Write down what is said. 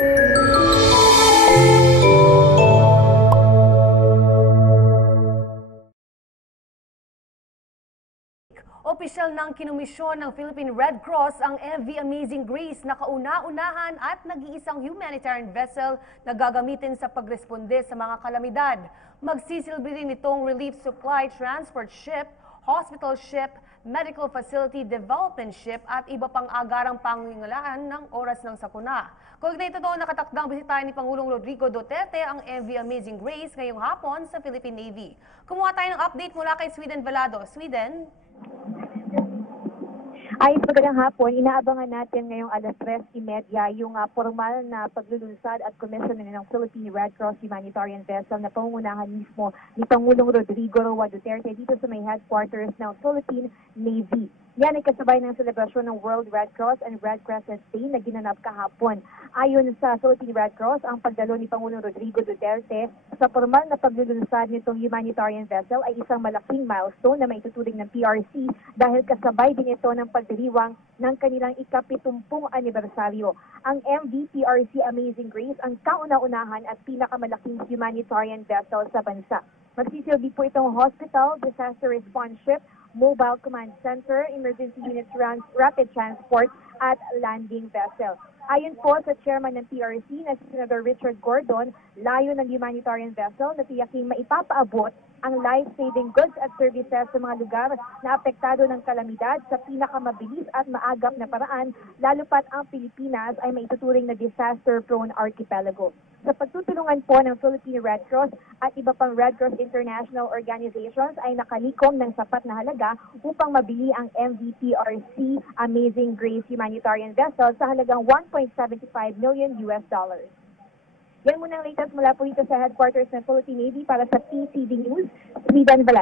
Opisyal ng kinumisyon ng Philippine Red Cross ang MV Amazing Grace na kauna-unahan at nag-iisang humanitarian vessel na gagamitin sa pagresponde sa mga kalamidad. Magsisilbi rin itong relief supply transport ship, hospital ship, medical facility development ship at iba pang agarang pangangailangan ng oras ng sakuna. Kaugnay ito nakatakdang bisitahin ni Pangulong Rodrigo Duterte ang MV Amazing Grace ngayong hapon sa Philippine Navy. Kumuha tayo ng update mula kay Sweden Velado. Sweden? Ay, magandang hapon. Inaabangan natin ngayong alas 3:30 yung formal na paglulunsad at komisyonin ng Philippine Red Cross humanitarian vessel na pangungunahan mismo ni Pangulong Rodrigo Roa Duterte dito sa may headquarters ng Philippine Navy. Yan ay kasabay ng selebrasyon ng World Red Cross and Red Crescent Day na ginanap kahapon. Ayon sa Philippine Red Cross, ang pagdalo ni Pangulong Rodrigo Duterte sa formal na paglulunsad nitong humanitarian vessel ay isang malaking milestone na maituturing ng PRC dahil kasabay din ito ng pagdiriwang ng kanilang ika-70 anibersaryo. Ang MV PRC Amazing Grace ang kauna-unahan at pinakamalaking humanitarian vessel sa bansa. Magsisilbi po itong hospital, disaster response ship, mobile command center, emergency unit rapid transport at landing vessel. Ayon po sa chairman ng PRC na si Senator Richard Gordon, layo ng humanitarian vessel na tiyaking maipapaabot ang life-saving goods at services sa mga lugar na apektado ng kalamidad sa pinakamabilis at maagap na paraan, lalo pat ang Pilipinas ay maituturing na disaster-prone archipelago. Sa pagtutulungan po ng Philippine Red Cross at iba pang Red Cross International Organizations ay nakalikom ng sapat na halaga upang mabili ang MVPRC Amazing Grace humanitarian vessel sa halagang $1.75 million. Yan muna ang latest mula po dito sa headquarters ng Philippine Navy para sa PCV News, Sweden Velado.